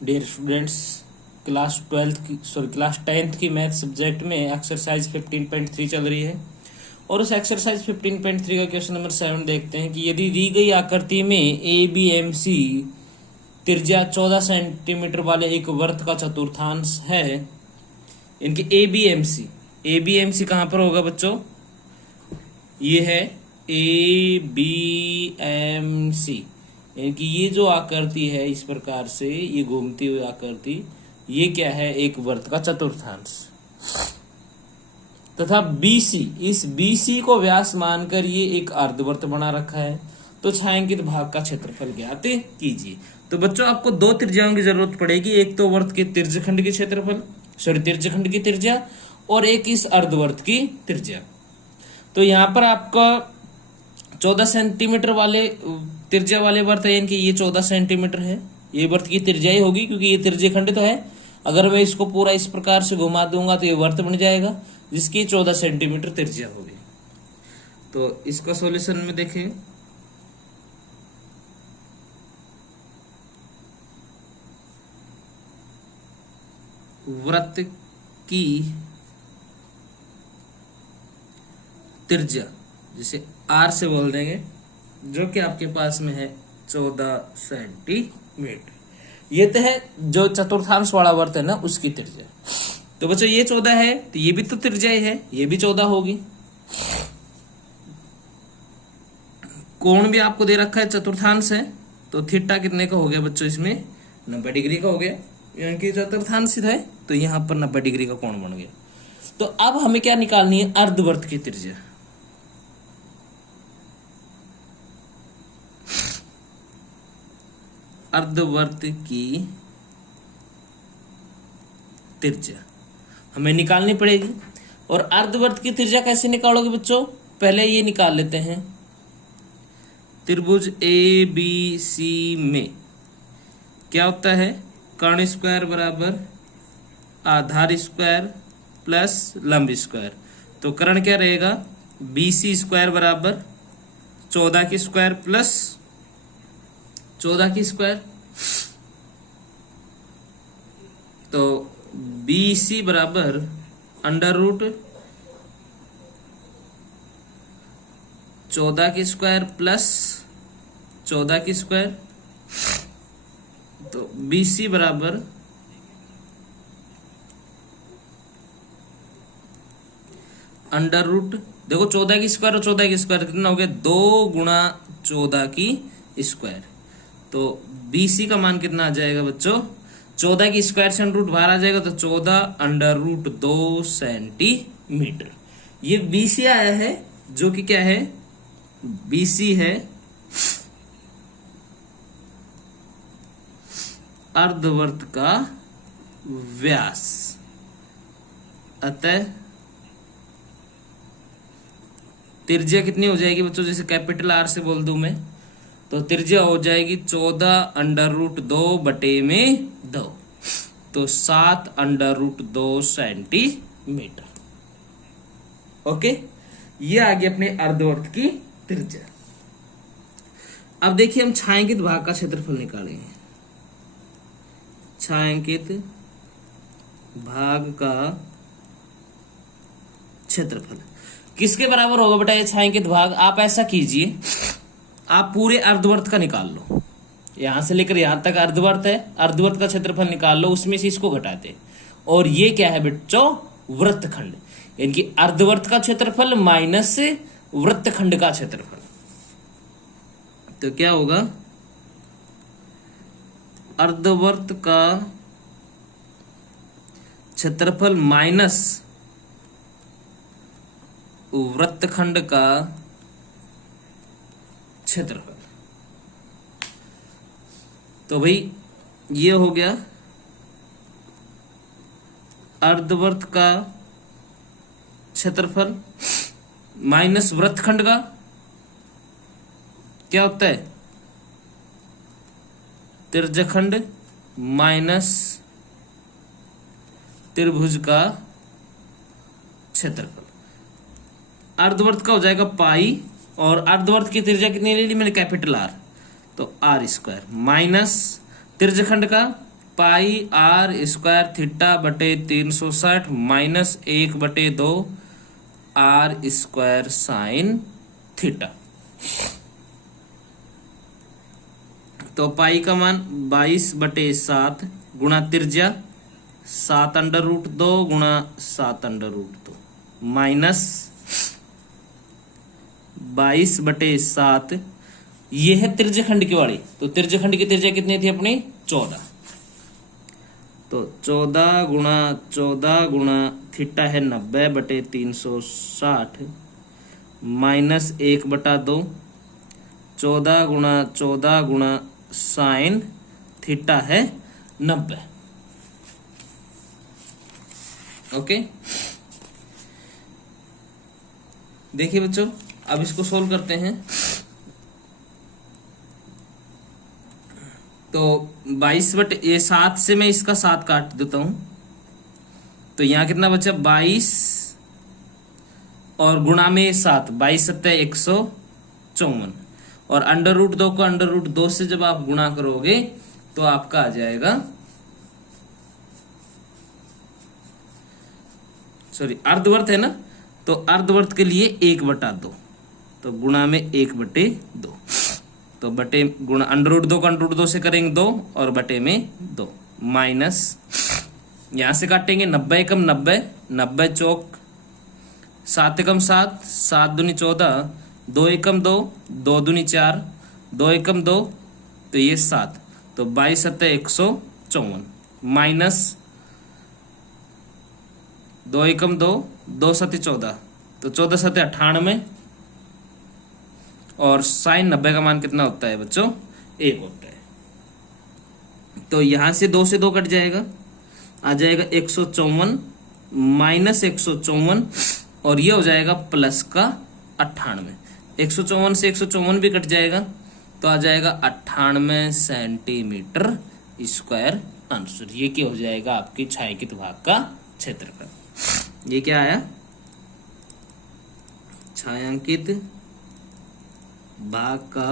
Dear students, class 10th की math subject में exercise 15.3 चल रही है और उस एक्सरसाइज 15.3 का क्वेश्चन नंबर 7 देखते हैं कि यदि दी गई आकृति में ए बी एम सी त्रिज्या 14 सेंटीमीटर वाले एक वृत्त का चतुर्थांश है। इनकी ए बी एम सी कहाँ पर होगा बच्चों? ये है ए बी एम सी। इनकी ये जो आकृति है इस प्रकार से ये घूमती हुई आकृति, ये क्या है? एक वृत्त का चतुर्थांश। तथा बीसी, इस बीसी को व्यास मानकर ये एक अर्धवृत्त बना रखा है। तो छायांकित भाग का क्षेत्रफल ज्ञात कीजिए। तो बच्चों आपको दो त्रिज्याओं की जरूरत पड़ेगी, एक तो वृत्त के तिर्यखंड की क्षेत्रफल तिर्यखंड की त्रिज्या और एक इस अर्धवृत्त की त्रिज्या। तो यहाँ पर आपका 14 सेंटीमीटर वाले त्रिज्या वाले वृत्त है, इनकी ये 14 सेंटीमीटर है, ये वृत्त की त्रिज्या ही होगी क्योंकि ये त्रिज्यखंड तो है। अगर मैं इसको पूरा इस प्रकार से घुमा दूंगा तो ये वृत्त बन जाएगा जिसकी 14 सेंटीमीटर त्रिज्या होगी। तो इसका सॉल्यूशन में देखें, वृत्त की त्रिज्या जिसे आर से बोल देंगे, जो कि आपके पास में है 14 सेंटीमीटर। ये तो है जो चतुर्थांश वाला वृत्त है ना, उसकी त्रिज्या। तो बच्चों ये 14 है तो ये भी तो त्रिज्या ही है, ये भी 14 होगी। कोण भी आपको दे रखा है, चतुर्थांश है, तो थीटा कितने का हो गया बच्चों? इसमें 90 डिग्री का हो गया, यानी चतुर्थांश है तो यहाँ पर 90 डिग्री का कोण बन गया। तो अब हमें क्या निकालनी है? अर्धवृत्त की त्रिज्या। अर्धवृत्त की त्रिज्या हमें निकालनी पड़ेगी। और अर्धवृत्त की त्रिज्या कैसे निकालोगे बच्चों? पहले ये निकाल लेते हैं। त्रिभुज ए बी सी में क्या होता है? कर्ण स्क्वायर बराबर आधार स्क्वायर प्लस लंब स्क्वायर। तो कर्ण क्या रहेगा? बी सी स्क्वायर बराबर 14 की स्क्वायर प्लस 14 की स्क्वायर। तो बी सी बराबर अंडर रूट 14 की स्क्वायर प्लस 14 की स्क्वायर। तो बी सी बराबर अंडर रूट, देखो 14 की स्क्वायर और 14 की स्क्वायर कितना हो गया? 2 गुणा 14 की स्क्वायर। तो बीसी का मान कितना आ जाएगा बच्चों? 14 की स्क्वायर से अंडर रूट बाहर आ जाएगा तो 14 अंडर रूट 2 सेंटीमीटर। ये बीसी आया है, जो कि क्या है? बीसी है अर्धवृत्त का व्यास। अतः त्रिज्या कितनी हो जाएगी बच्चों? जैसे कैपिटल आर से बोल दूं मैं, तो त्रिज्या हो जाएगी 14 अंडर रूट 2 बटे में 2, तो 7 अंडर रूट 2 सेंटीमीटर। ओके, ये आ गया अपने अर्धवृत्त की त्रिज्या। अब देखिए हम छायांकित भाग का क्षेत्रफल निकालेंगे। छायांकित भाग का क्षेत्रफल किसके बराबर होगा बेटा? ये छायांकित भाग आप ऐसा कीजिए, आप पूरे अर्धवृत्त का निकाल लो, यहां से लेकर यहां तक अर्धवृत्त है, अर्धवृत्त का क्षेत्रफल निकाल लो, उसमें से इसको घटाते। और ये क्या है बच्चों? वृत्तखंड। यानी अर्धवृत्त का क्षेत्रफल माइनस वृत्तखंड का क्षेत्रफल। तो क्या होगा? अर्धवृत्त का क्षेत्रफल माइनस वृत्तखंड का क्षेत्रफल। तो भाई ये हो गया अर्धवृत्त का क्षेत्रफल माइनस वृत्तखंड का क्या होता है? त्रिज्यखंड माइनस त्रिभुज का क्षेत्रफल। अर्धवृत्त का हो जाएगा पाई, और अर्धवृत्त की त्रिज्या कितनी ले ली मैंने? कैपिटल आर, तो आर स्क्वायर माइनस त्रिज्यखंड का पाई आर स्क्वायर थीटा बटे 360 minus 1/2 R square sine theta. तो पाई का मान 22/7 गुणा त्रिज्या 7√2 गुणा 7√2 माइनस 22/7, ये है त्रिज्यखंड की वाली। तो त्रिज्यखंड की त्रिज्या कितनी थी अपनी 14, तो 14 गुणा थीटा है 90/360 माइनस 1/2, 14 गुणा साइन थीटा है 90। ओके, देखिए बच्चों, अब इसको सोल्व करते हैं। तो 22/7 से मैं इसका 7 काट देता हूं, तो यहां कितना बचा 22 और गुणा में 7, 22×7 154, और √2 को √2 से जब आप गुणा करोगे तो आपका आ जाएगा, सॉरी अर्धवर्त है ना, तो अर्धवर्त के लिए 1/2, तो गुणा में 1/2, तो बटे गुणा √2 को √2 से करेंगे 2 और बटे में 2 माइनस, यहां से काटेंगे 90 एकम 90, 90 चौक 7 एकम 7, 7 दूनी 14, 2 एकम 2, 2 दूनी 4, 2 एकम 2, तो ये 7, तो 22×7 154 माइनस 2 एकम 2, 2×7 14, तो 14×7 98, और साइन 90 का मान कितना होता है बच्चों 1 होता है। तो यहां से 2 से 2 कट जाएगा, आ जाएगा 154 माइनस 154, और ये हो जाएगा प्लस का 98, 154 से 154 भी कट जाएगा, तो आ जाएगा 98 सेंटीमीटर स्क्वायर आंसर। ये क्या हो जाएगा आपकी छायांकित भाग का क्षेत्रफल। ये क्या आया, छायांकित भाग का